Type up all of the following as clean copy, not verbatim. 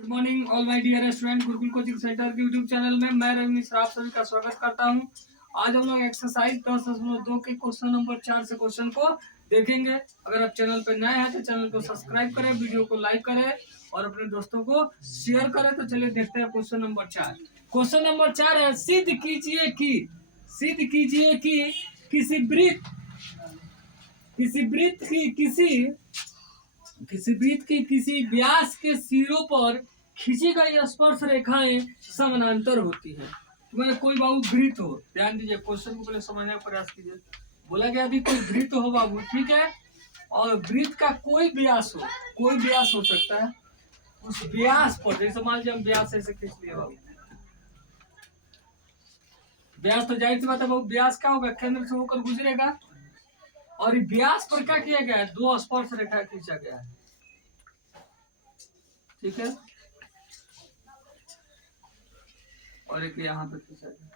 Good morning all my dear student. Gurukul coaching centre के YouTube channel में मैं रवि मिश्रा आप सभी का स्वागत करता हूं। आज हम लोग एक्सरसाइज 10.2 के क्वेश्चन नंबर 4 से क्वेश्चन को देखेंगे। अगर आप चैनल पर नए हैं तो चैनल को सब्सक्राइब करें, वीडियो को लाइक करें और अपने दोस्तों को शेयर करें। तो चलिए देखते हैं क्वेश्चन नंबर 4। क्वेश्चन नंबर 4 है, सिद्ध कीजिए कि किसी वृत्त की किसी व्यास के सिरों पर खींची गई स्पर्श रेखाएं समानांतर होती है। तुम्हें कोई बाबू वृत्त हो, ध्यान दीजिए, क्वेश्चन को पहले समझने का प्रयास कीजिए। बोला गया अभी कोई वृत्त हो बाबू, ठीक है, और वृत्त का कोई व्यास हो सकता है। उस व्यास पर, जैसे मान लीजिए हम व्यास ऐसे खींच लिए बाबू, व्यास तो जाहिर सी बात है बाबू, व्यास क्या होगा, केंद्र से होकर गुजरेगा। और व्यास पर क्या किया गया है, दो स्पर्श रेखा खींचा गया है, ठीक है, और एक यहाँ पे खींचा गया।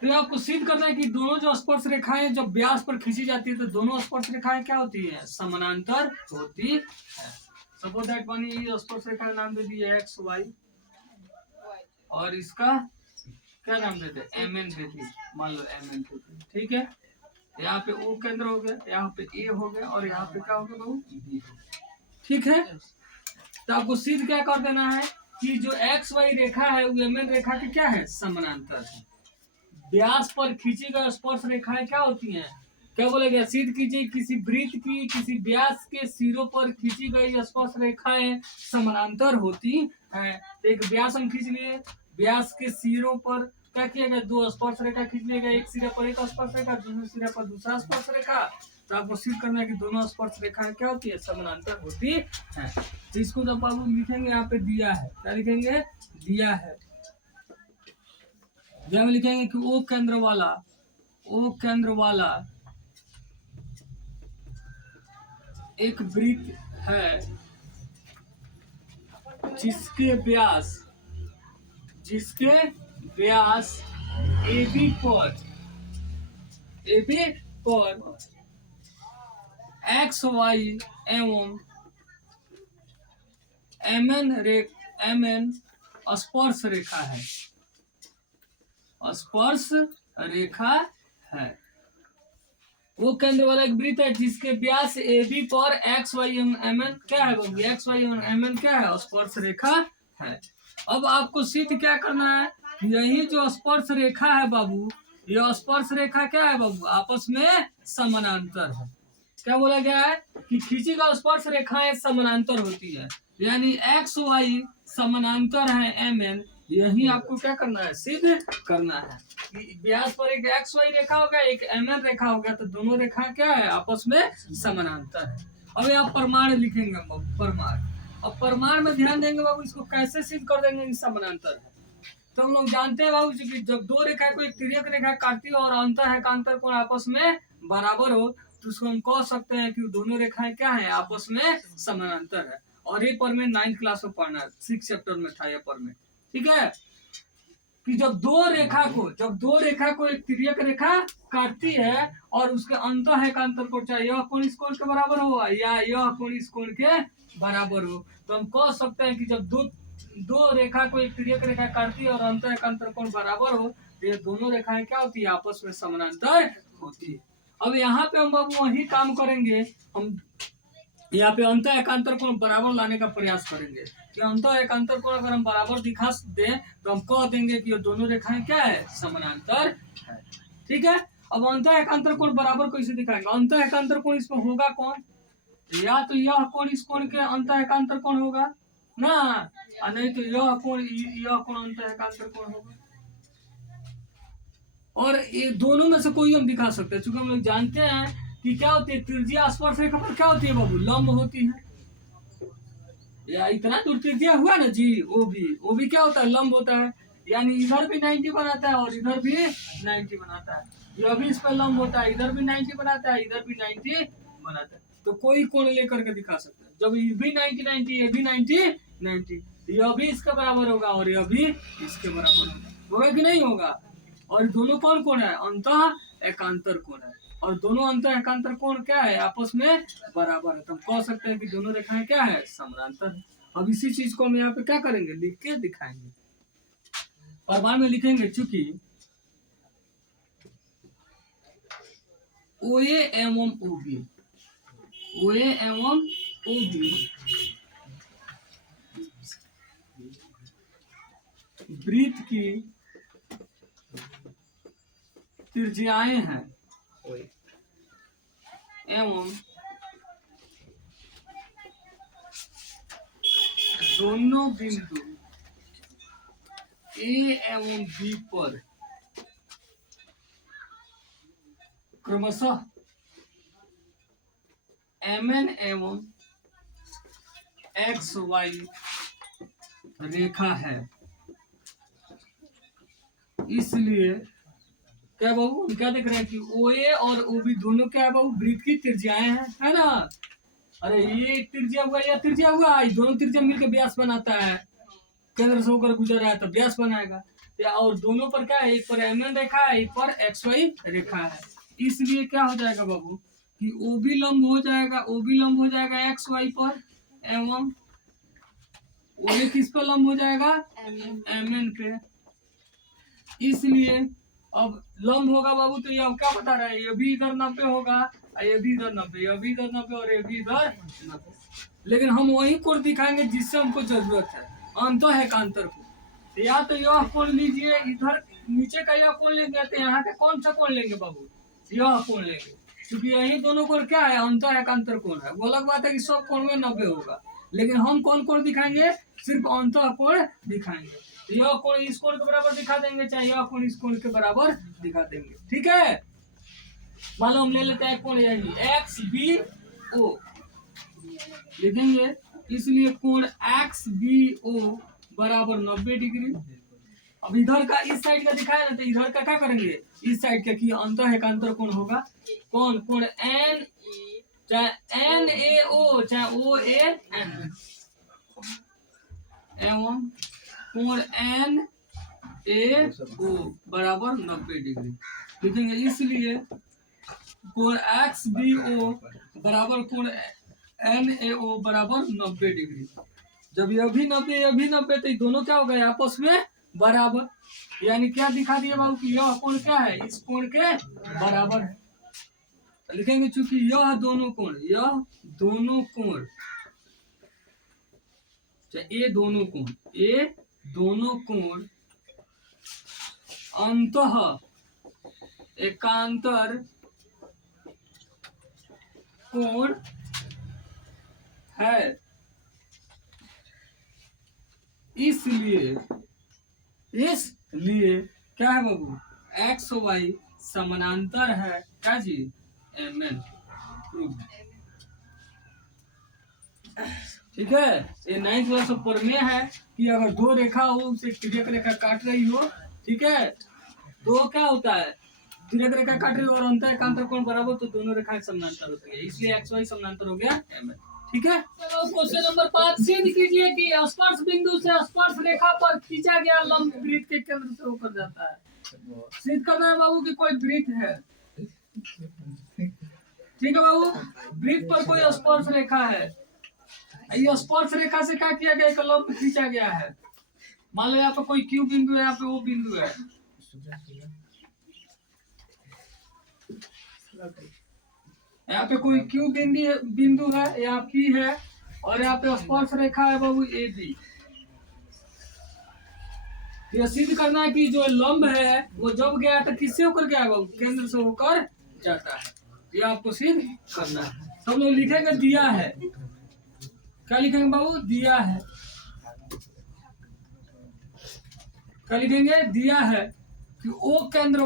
तो आपको सिद्ध करना है कि दोनों जो स्पर्श रेखाएं जब व्यास पर खींची जाती है तो दोनों स्पर्श रेखाएं क्या होती है, समानांतर होती है। सपोज दैट मानी स्पर्श रेखा का नाम दे दिए एक्स वाई और इसका क्या नाम देते, एम एन देती, मान लो एम एन देती, ठीक है। यहाँ पे ओ केंद्र हो गया, यहाँ पे ए हो गया और यहाँ पे क्या हो गया बाबू, बी, ठीक है। तो आपको सिद्ध क्या कर देना है कि जो एक्स वाई रेखा है वो एम एन रेखा की क्या है, समानांतर है। व्यास पर खींची गई स्पर्श रेखाएं क्या होती हैं, क्या बोला गया, सिद्ध कीजिए किसी वृत्त की किसी व्यास के सिरों पर खींची गई स्पर्श रेखाएं समानांतर होती हैं। एक व्यास हम खींच लिए, व्यास के सिरों पर क्या किया गया, दो स्पर्श रेखा खींच लिया गया, एक सिरे पर एक स्पर्श रेखा, दूसरे सिरे पर दूसरा स्पर्श रेखा। तो आपको सिद्ध करना है कि दोनों स्पर्श रेखाएं क्या होती है, समानांतर होती है। तो इसको जब आप लिखेंगे, यहाँ पे दिया है, क्या लिखेंगे, दिया है, जब हम लिखेंगे कि ओ केंद्र वाला एक वृत्त है जिसके व्यास AB पर एक्स वाई एवं MN स्पर्श रेखा है। वो केंद्र वाला एक वृत्त है जिसके व्यास AB पर एक्स वाई एवं MN क्या है बाबू, एक्स वाई एवं MN क्या है, स्पर्श रेखा है। अब आपको सिद्ध क्या करना है, यही जो स्पर्श रेखा है बाबू, यह स्पर्श रेखा क्या है बाबू, आपस में समानांतर है। क्या बोला गया है कि खींची गई स्पर्श रेखाएं समानांतर होती है, यानी एक्स वाई समानांतर है MN। यही आपको क्या करना है, सिद्ध करना है। व्यास पर एक एक्स वाई रेखा हो गया, एक MN रेखा हो गया, तो दोनों रेखा क्या है, आपस में समानांतर है। अब आप प्रमाण लिखेंगे बाबू, प्रमाण। अब प्रमाण में ध्यान देंगे बाबू, इसको कैसे सिद्ध कर देंगे समानांतर है। तो हम लोग जानते हैं बाबू कि जब दो रेखा को एक तिर्यक रेखा काटती है और अंतर है कांतर कोण आपस में बराबर हो, तो उसको हम कह सकते हैं कि दोनों रेखाएं क्या है, आपस में समानांतर है। और ये पर में 9th क्लास में पढ़ना है, 6 चैप्टर में था ये पर में, ठीक है, कि जब दो रेखा को एक तिर्यक रेखा काटती है और उसके अंत है कांतर कोण, चाहे यह कोण इस कोण के बराबर हो या यह कोण इस कोण के बराबर हो, तो हम कह सकते हैं कि जब दो रेखा को एक तिर्यक रेखा काटती है और अंत है कांतर कोण बराबर हो, तो ये दोनों रेखाएं क्या होती है, आपस में समानांतर होती है। अब यहाँ पे हम बाबू वही काम करेंगे, हम यहाँ पे अंत एकांतर कोण बराबर लाने का प्रयास करेंगे कि अंत एकांतर कोण अगर हम बराबर दिखा दें तो हम कह देंगे कि ये दोनों रेखाएं क्या है, समानांतर है, ठीक है। अब अंत एकांतर कोण बराबर कैसे दिखाएंगे, अंत एकांतर कोण इसमें होगा कौन, या तो यह कोण इस कोण के अंत एकांतर कोण होगा ना, नहीं तो यह कोण अंत एकांतर कोण होगा। और ये दोनों में से कोई हम दिखा सकते हैं, क्योंकि हम लोग जानते हैं कि क्या होती है, त्रिज्या स्पर्श रेखा पर क्या होती है बाबू, लंब होती है। या इतना दूर त्रिज्या हुआ ना जी, वो भी क्या होता है, लंब होता है, यानी इधर भी 90 बनाता है और इधर भी 90 बनाता है। यह भी इस पर लंब होता है, इधर भी 90 बनाता है, इधर भी 90 बनाता है। तो कोई कोण लेकर के दिखा सकता है, जब ये भी 90 ये भी 90, यह भी इसके बराबर होगा और यह भी इसके बराबर होगा कि नहीं होगा। और दोनों कौन कोण है, अंतः एकांतर कोण है। और दोनों अंतर एकांतर कोण क्या है, आपस में बराबर है, तो हम कह सकते हैं कि दोनों रेखाएं क्या है, समानांतर है। अब इसी चीज को हम यहाँ पे क्या करेंगे, लिख के दिखाएंगे। प्रमाण में लिखेंगे, चूंकि OA एवं OB, OA एवं OB वृत्त की त्रिज्याएं हैं एवं दोनों बिंदु A एवं B पर क्रमशः MN एवं XY रेखा है। इसलिए क्या बाबू, हम क्या देख रहे हैं कि OA और OB दोनों क्या है बाबू, वृत्त की त्रिज्याएं हैं, है ना। अरे ये त्रिज्या हुआ या त्रिज्या हुआ, ये दोनों त्रिज्या मिलकर व्यास बनाता है, केंद्र से होकर गुजर रहा है तो व्यास बनाएगा। और दोनों पर क्या है, एक पर MN रेखा है, एक पर XY रेखा है। इसलिए क्या हो जाएगा बाबू कि OB लंब हो जाएगा, OB लंब हो जाएगा XY पर, एवं OA किस पर लंब हो जाएगा, MN पे। इसलिए अब लंब होगा बाबू, तो ये क्या बता रहा है, ये भी इधर 90 होगा, ये भी इधर 90, ये भी इधर 90 और ये भी इधर 90। लेकिन हम वही कोण दिखाएंगे जिससे हमको जरूरत है, अंतर है कांतर को। या तो यह कोण लीजिए, इधर नीचे का यह कोण लेंगे, तो यहाँ का कौन सा कोण लेंगे बाबू, यह कोण लेंगे, क्योंकि यही दोनों कोण क्या है, अंतर है कांतर कोण है। वो अलग बात है कि सब कोण में 90 होगा, लेकिन हम कौन कोण दिखाएंगे, सिर्फ अंतर कोण दिखाएंगे। यह कोण इस कोण के बराबर दिखा देंगे, चाहे यह कोण इस कोण के बराबर दिखा देंगे, ठीक है। मान लो हम ले लेते हैं कोण यही XBO लिखेंगे, इसलिए कोण XBO बराबर 90 डिग्री। अब इधर का इस साइड का दिखाया ना, तो इधर का क्या करेंगे, इस साइड का कि अंतर है कांतर कोण होगा, कौन कोण N, चाहे NAO चाहे OAN एवं कोण NAO बराबर 90 डिग्री लिखेंगे। इसलिए कोण XBO बराबर कोण NAO बराबर 90 डिग्री। जब यह भी 90 यह भी 90, तो ये दोनों क्या हो गए, आपस में बराबर। यानी क्या दिखा दिया बाबू कि यह कोण क्या है, इस कोण के बराबर है। लिखेंगे चूंकि यह दोनों कोण ये दोनों कोण अंतः एकांतर कोण है। इसलिए क्या है बाबू, XY समानांतर है क्या जी, MN। ठीक है, ये 9th क्लास में पढ़ने है कि अगर दो रेखा हो, उसे तिर्यक रेखा काट रही हो, ठीक है, तो क्या होता है, तिर्यक रेखा काट रही हो और अंतर एकांतर कोण बराबर, तो दोनों रेखाएं समानांतर होती है, इसलिए XY समानांतर हो गया MN। ठीक है, चलो क्वेश्चन नंबर 5 सिद्ध कीजिए कि स्पर्श बिंदु से स्पर्श रेखा पर खींचा गया लंब वृत्त के केंद्र से होकर जाता है। सिद्ध करना है बाबू कि कोई वृत्त है, ठीक है बाबू, वृत्त पर कोई स्पर्श रेखा है, ये स्पर्श रेखा से क्या किया गया, एक लंब खींचा गया है। मान लो यहाँ पे कोई Q बिंदु है, यहाँ पे O बिंदु है, यहाँ पे कोई Q बिंदु है, यहाँ P है, और यहाँ पे स्पर्श रेखा है बाबू AB। यह सिद्ध करना है कि जो लंब है वो जब गया तो किससे होकर गया बाबू, केंद्र से होकर जाता है। ये आपको सिद्ध करना है। सब लोग लिखेंगे दिया है, क्या लिखेंगे बाबू, दिया है। क्या लिखेंगे, दिया है कि O केंद्र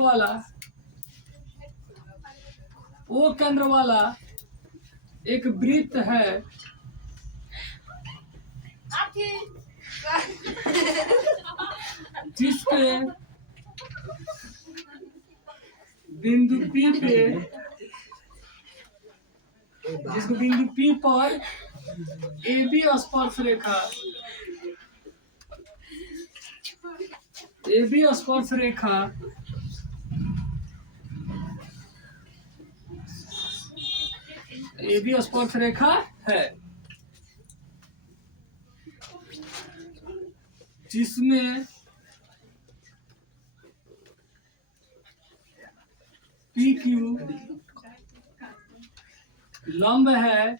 वाला एक वृत्त है जिसके बिंदु P पर AB स्पर्श रेखा ए बी स्पर्श रेखा है जिसमें पी क्यू लंब है,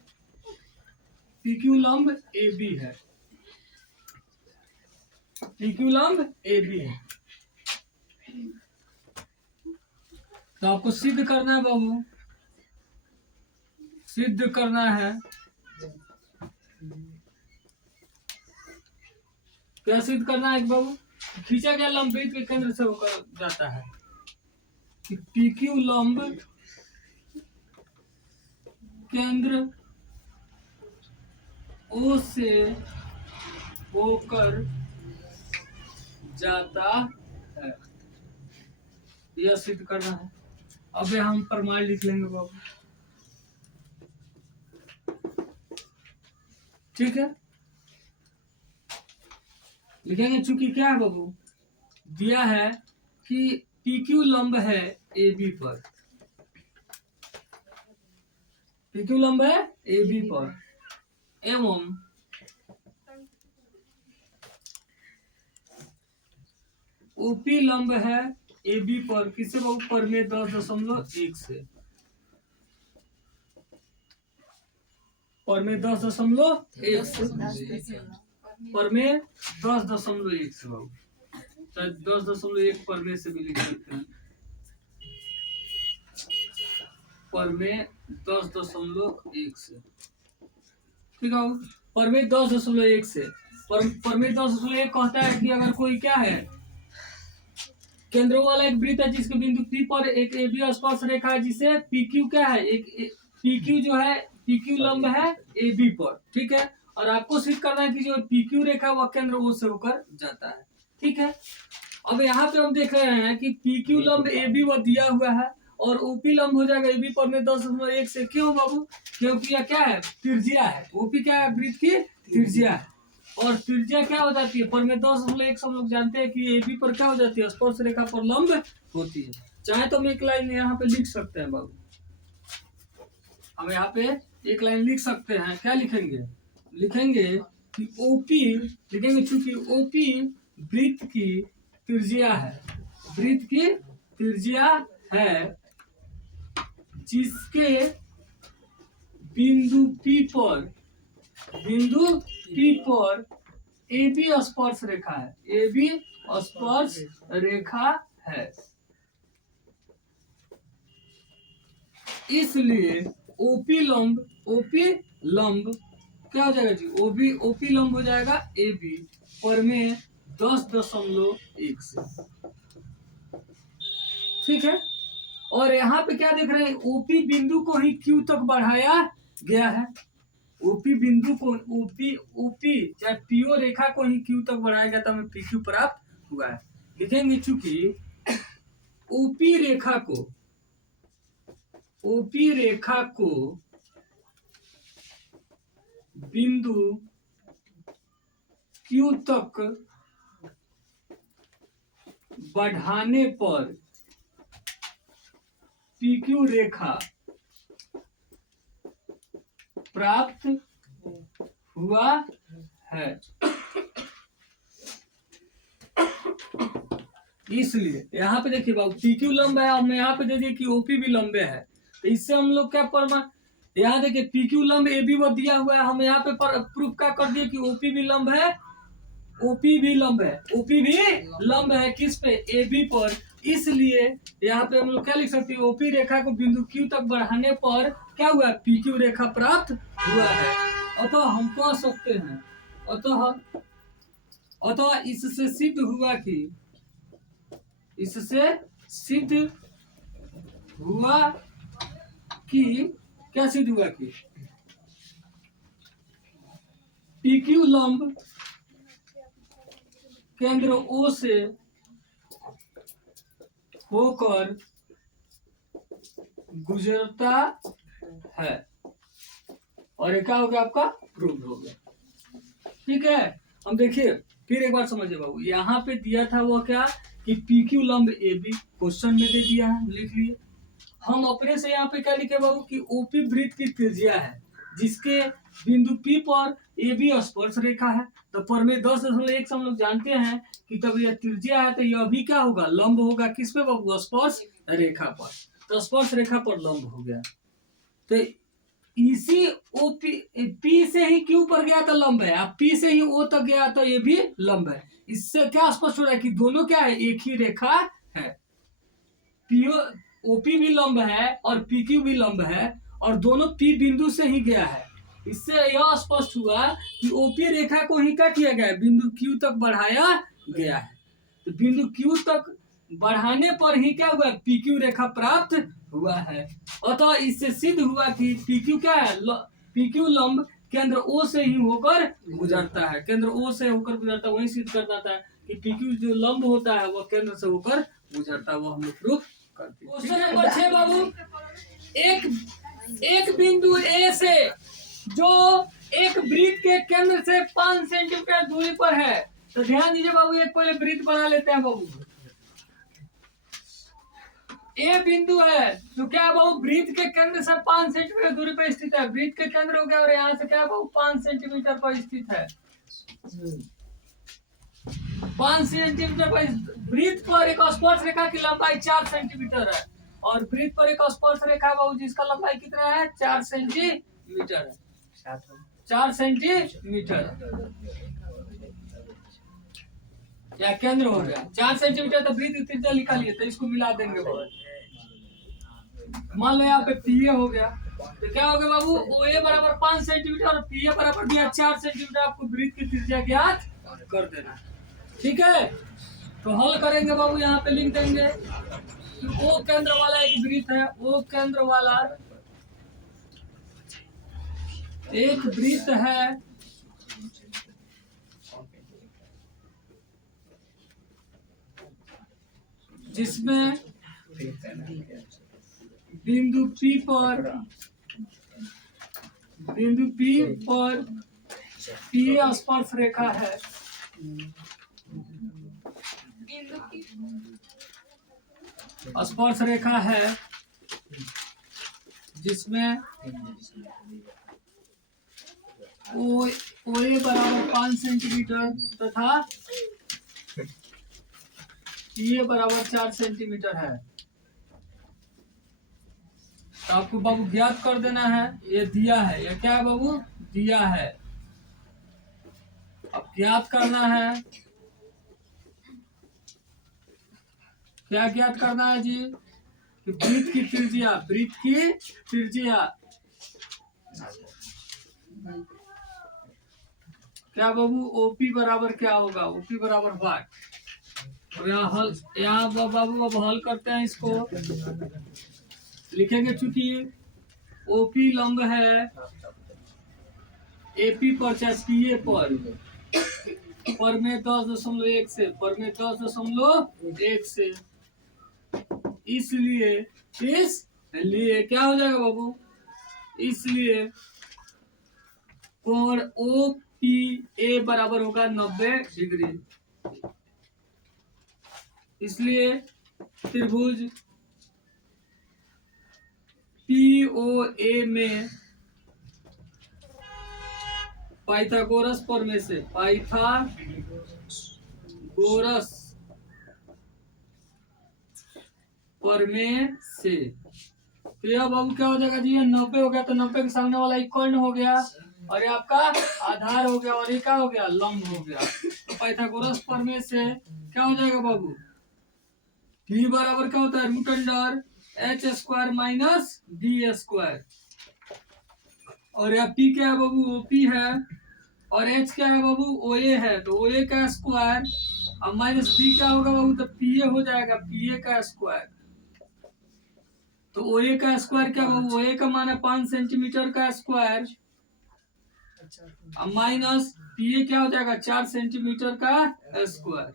पी क्यू लंब ए बी है, पी क्यू लंब ए बी है। तो आपको सिद्ध करना है बाबू, सिद्ध करना है। क्या सिद्ध करना है बाबू? खींचा गया लंब वृत्त के केंद्र से होकर जाता है कि पी क्यू लंब केंद्र ओ से होकर जाता है। यह सिद्ध करना है। अब हम प्रमाण लिख लेंगे बाबू, ठीक है। लिखेंगे, चूंकि क्या है बाबू, दिया है कि पी क्यू लंब है ए बी पर, पी क्यू लंब है ए बी पर एवं ओपी लंब है ए बी पर किससे बाबू? पर में 10.1 से, पर में 10.1 से, पर में 10.1 से बाबू, चाहे 10.1 पर में से भी लिख सकते हैं। पर में 10.1 से, ठीक है। पर में 10.1 से, पर में 10.1 कहता है कि अगर कोई क्या है, केंद्रों वाला एक वृत्त है जिसके बिंदु P पर एक ए बी स्पर्श रेखा है जिसे पी क्यू क्या है, एक पी क्यू जो है, पी क्यू लंब है ए बी पर, ठीक है। और आपको सिद्ध करना है कि जो पी क्यू रेखा वह केंद्र ओ से होकर जाता है, ठीक है। अब यहाँ पे हम देख रहे हैं कि पी क्यू लंब ए बी वह दिया हुआ है और ओपी लंब हो जाएगा ए बी पर में 10.1 से। क्यों बाबू? क्योंकि यह क्या है, त्रिज्या है। ओपी क्या है, वृत्त की त्रिज्या है, और त्रिज्या क्या हो जाती है, पर में 10.1 से हम लोग जानते हैं कि ए बी पर क्या हो जाती है, स्पर्श रेखा पर लंब होती है। चाहे तो हम एक लाइन यहाँ पे लिख सकते हैं बाबू, हम यहाँ पे एक लाइन लिख सकते हैं। क्या लिखेंगे? लिखेंगे कि ओपी, लिखेंगे चूंकि ओपी वृत्त की त्रिज्या है, वृत्त की त्रिज्या है जिसके बिंदु P पर, बिंदु P पर ए बी स्पर्श रेखा है, ए बी स्पर्श रेखा है। इसलिए ओपी लंब क्या हो जाएगा जी, ओपी लंब हो जाएगा ए बी पर में 10.1 से, ठीक है। और यहाँ पे क्या देख रहे हैं, ओपी बिंदु को ही क्यू तक बढ़ाया गया है। ओपी बिंदु को, ओपी चाहे पीओ रेखा को ही क्यू तक बढ़ाया गया था, हमें पी क्यू प्राप्त हुआ है। लिखेंगे चूंकि ओपी रेखा को बिंदु क्यू तक बढ़ाने पर पी क्यू रेखा प्राप्त हुआ है। इसलिए यहाँ पे देखिए बाबू, पी क्यू लंब है, हम यहाँ पे दे दिए कि ओपी भी लंबे है, तो इससे हम लोग क्या प्रमाण, यहाँ देखिए पी क्यू लंब ए बी वो दिया हुआ है, हम यहाँ पे प्रूफ क्या कर दिए कि ओपी भी लंब है, ओपी भी लंब है, ओपी भी लंब है किस पे, ए बी पर। इसलिए यहाँ पे हम लोग क्या लिख सकते हैं, ओपी रेखा को बिंदु क्यू तक बढ़ाने पर क्या हुआ, पी क्यू रेखा प्राप्त हुआ है। अतः हम कह सकते हैं, अतः इससे सिद्ध हुआ कि, इससे सिद्ध हुआ कि, क्या सिद्ध हुआ कि पी क्यू लंब केंद्र ओ से होकर गुजरता है। और क्या हो गया, आपका प्रूव हो गया, ठीक है। हम देखिए फिर एक बार समझिए बाबू, यहाँ पे दिया था वो क्या कि पी क्यू लंब ए बी, क्वेश्चन में दे दिया है, लिख लिए। हम अपने से यहाँ पे क्या लिखे बाबू कि ओपी वृत्त की त्रिज्या है, जिसके बिंदु P पर ए बी स्पर्श रेखा है। तो प्रमेय 10.1 से हम लोग जानते हैं कि तब यह त्रिज्या है तो यह भी क्या होगा, लंब होगा किस पे बाबू, स्पर्श रेखा पर। तो स्पर्श रेखा पर लंब हो गया। तो इसी ओपी पी से ही क्यू पर गया तो लंब है, अब पी से ही ओ तक गया तो ये भी लंब है। इससे क्या स्पष्ट हो रहा है कि दोनों क्या है, एक ही रेखा है। पीओ ओपी भी लंब है और पीक्यू भी लंब है और दोनों पी बिंदु से ही गया है। इससे यह स्पष्ट हुआ कि ओपी रेखा को ही क्या किया गया है, बिंदु क्यू तक बढ़ाया गया है। तो बिंदु क्यू तक बढ़ाने पर ही क्या हुआ, पीक्यू रेखा प्राप्त हुआ है। अतः इससे सिद्ध हुआ कि पीक्यू क्या है, पीक्यू लंब केंद्र ओ से ही होकर गुजरता है, केंद्र ओ से होकर गुजरता है। वही सिद्ध कर जाता है कि पीक्यू जो लंब होता है वह केंद्र से होकर गुजरता है, वो हम लोग प्रूफ करते हैं। क्वेश्चन नंबर 6 बाबू, एक बिंदु ए से जो एक वृत्त के केंद्र से 5 सेंटीमीटर दूरी पर है। तो ध्यान दीजिए बाबू, एक पहले वृत्त बना लेते हैं बाबू। ए बिंदु है जो क्या है बाबू, वृत्त के केंद्र से 5 सेंटीमीटर दूरी पर स्थित है। वृत्त के केंद्र हो गया और यहाँ से क्या है बाबू, 5 सेंटीमीटर पर स्थित है। 5 सेंटीमीटर पर वृत्त पर एक स्पर्श रेखा की लंबाई 4 सेंटीमीटर है और वृत्त पर एक स्पर्श रेखा बाबू जिसका लंबाई कितना है, 4 सेंटीमीटर है। 4 सेंटीमीटर क्या केंद्र हो गया 4 सेंटीमीटर। तो वृत्त त्रिज्या लिखा लिए, तो इसको मिला देंगे बाबू। मान लो यहाँ पे पी ए हो गया, तो क्या हो गया बाबू, ओ ए बराबर 5 सेंटीमीटर और पी ए बराबर दिया 4 सेंटीमीटर। आपको वृत्त की त्रिज्या ज्ञात कर देना, ठीक है। तो हल करेंगे बाबू, यहाँ पे लिख देंगे कि ओ केंद्र वाला एक वृत्त है, ओ केंद्र वाला एक वृत्त है जिसमें बिंदु P पर P स्पर्श रेखा है, स्पर्श रेखा है जिसमें ओ ए बराबर 5 सेंटीमीटर तथा पी ए बराबर 4 सेंटीमीटर है। तो आपको बाबू ज्ञात कर देना है, ये दिया है, ये क्या है बाबू, दिया है। अब ज्ञात करना है, क्या ज्ञात करना है जी, कि वृत्त की त्रिज्या क्या बाबू, ओपी बराबर क्या होगा, ओपी बराबर वाट। अब यहाँ बाबू अब हल करते हैं इसको, लिखेंगे चूंकि ओपी लंब है एपी पर चाहे पीए पर में 10.1 से, पर में 10.1 से, इसलिए क्या हो जाएगा बाबू, इसलिए कोण ओ पी ए बराबर होगा 90 डिग्री। इसलिए त्रिभुज POA में पाइथागोरस प्रमेय से, पाइथागोरस प्रमेय से, तो यह बाबू क्या हो जाएगा जी, ये 90 हो गया। तो 90 के सामने वाला एक कर्ण हो गया और ये आपका आधार हो गया और ये क्या हो गया, लंब हो गया। तो पाइथागोरस प्रमेय से क्या हो जाएगा बाबू, P बराबर क्या होता है, root under h square minus d square. और यह P क्या है बाबू, OP है और H क्या है बाबू, OA है। तो OA का स्क्वायर अब माइनस P क्या होगा बाबू, तो PA हो जाएगा, PA का स्क्वायर। तो OA का स्क्वायर क्या बाबू, OA का मान है 5 सेंटीमीटर का स्क्वायर अब माइनस PA क्या हो जाएगा, 4 सेंटीमीटर का स्क्वायर।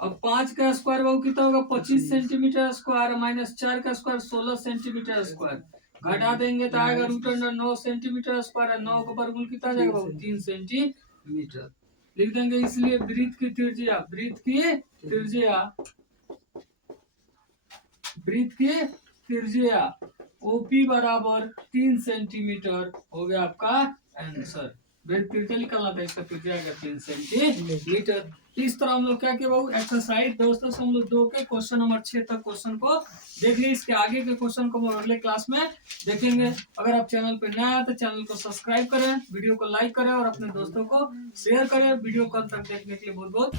अब 5 का स्क्वायर बाबू कितना होगा, 25 सेंटीमीटर स्क्वायर माइनस 4 का स्क्वायर 16 सेंटीमीटर स्क्वायर। घटा देंगे तो आएगा रूट अंडर 9 सेंटीमीटर स्क्वायर है। 9 का वर्गमूल कितना जाएगा बाबू, 3 सेंटीमीटर लिख देंगे। इसलिए वृत्त की त्रिज्या त्रिज्या ओपी बराबर 3 सेंटीमीटर हो गया आपका आंसर। वृत्त त्रिज्या निकालना था, इसका त्रिज्या आएगा 3 सेंटीमीटर। इस तरह हम लोग क्या किया बाबू एक्सरसाइज दोस्तों से हम लोग 2 के क्वेश्चन नंबर 6 तक क्वेश्चन को देख ली। इसके आगे के क्वेश्चन को हम अगले क्लास में देखेंगे। अगर आप चैनल पे नया है तो चैनल को सब्सक्राइब करें, वीडियो को लाइक करें और अपने दोस्तों को शेयर करें। वीडियो को अंत तक देखने के लिए बहुत बहुत